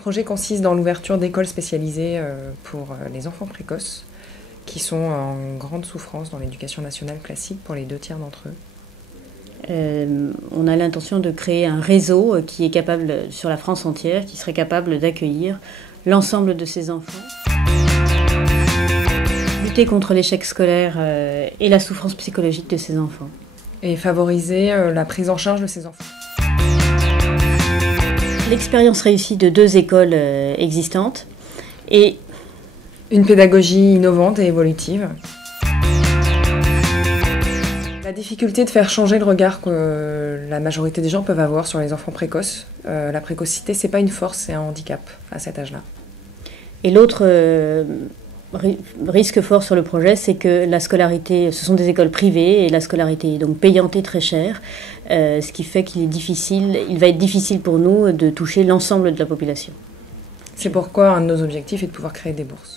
projet consiste dans l'ouverture d'écoles spécialisées pour les enfants précoces qui sont en grande souffrance dans l'éducation nationale classique pour les 2/3 d'entre eux. On a l'intention de créer un réseau qui est capable, sur la France entière, qui serait capable d'accueillir l'ensemble de ces enfants. Lutter contre l'échec scolaire et la souffrance psychologique de ces enfants. Et favoriser la prise en charge de ces enfants. L'expérience réussie de 2 écoles existantes et une pédagogie innovante et évolutive. La difficulté de faire changer le regard que la majorité des gens peuvent avoir sur les enfants précoces. La précocité, c'est pas une force, c'est un handicap à cet âge-là. Et l'autre risque fort sur le projet, c'est que la scolarité, ce sont des écoles privées et la scolarité est donc payante et très chère, ce qui fait qu'il va être difficile pour nous de toucher l'ensemble de la population. C'est pourquoi un de nos objectifs est de pouvoir créer des bourses.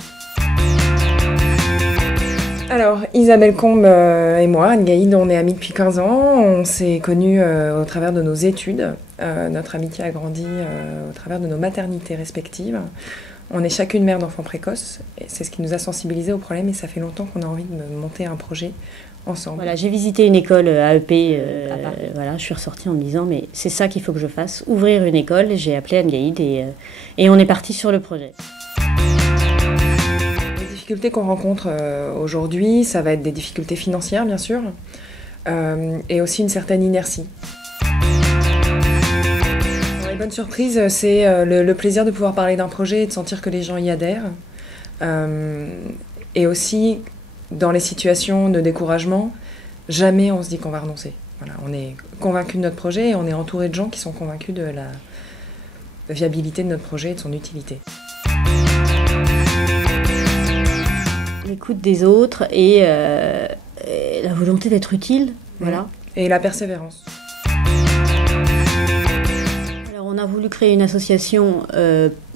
Alors, Isabelle Combe et moi, Anne Gaïd, on est amies depuis 15 ans. On s'est connus au travers de nos études. Notre amitié a grandi au travers de nos maternités respectives. On est chacune mère d'enfants précoces. Et c'est ce qui nous a sensibilisés au problème et ça fait longtemps qu'on a envie de monter un projet ensemble. Voilà, j'ai visité une école AEP. Voilà, je suis ressortie en me disant mais c'est ça qu'il faut que je fasse, ouvrir une école. J'ai appelé Anne Gaïd et on est parti sur le projet. Les difficultés qu'on rencontre aujourd'hui, ça va être des difficultés financières, bien sûr, et aussi une certaine inertie. Les bonnes surprises, c'est le plaisir de pouvoir parler d'un projet et de sentir que les gens y adhèrent. Et aussi, dans les situations de découragement, jamais on se dit qu'on va renoncer. Voilà, on est convaincu de notre projet et on est entouré de gens qui sont convaincus de la viabilité de notre projet et de son utilité. L'écoute des autres et la volonté d'être utile, voilà. Et la persévérance. Alors on a voulu créer une association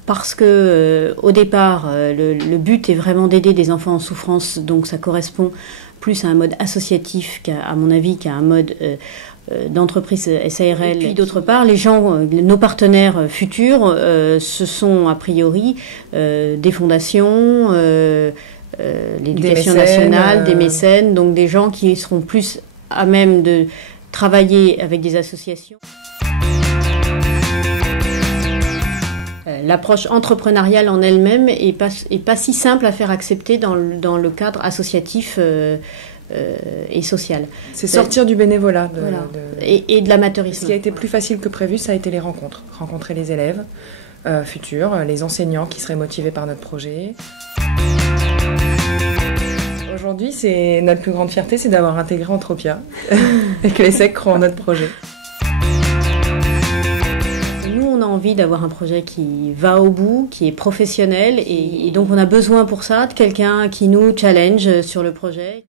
parce que au départ le but est vraiment d'aider des enfants en souffrance, donc ça correspond plus à un mode associatif qu'à mon avis qu'à un mode d'entreprise SARL. Et puis d'autre part, les gens, nos partenaires futurs, ce sont a priori des fondations, l'éducation nationale, des mécènes, donc des gens qui seront plus à même de travailler avec des associations. L'approche entrepreneuriale en elle-même est pas si simple à faire accepter dans le cadre associatif et social. C'est sortir du bénévolat. Et de l'amateurisme. Ce qui a été plus facile que prévu, ça a été les rencontres. Rencontrer les élèves futurs, les enseignants qui seraient motivés par notre projet. Aujourd'hui, notre plus grande fierté, c'est d'avoir intégré Entropia et que les SEC croient en notre projet. Nous, on a envie d'avoir un projet qui va au bout, qui est professionnel et donc on a besoin pour ça de quelqu'un qui nous challenge sur le projet.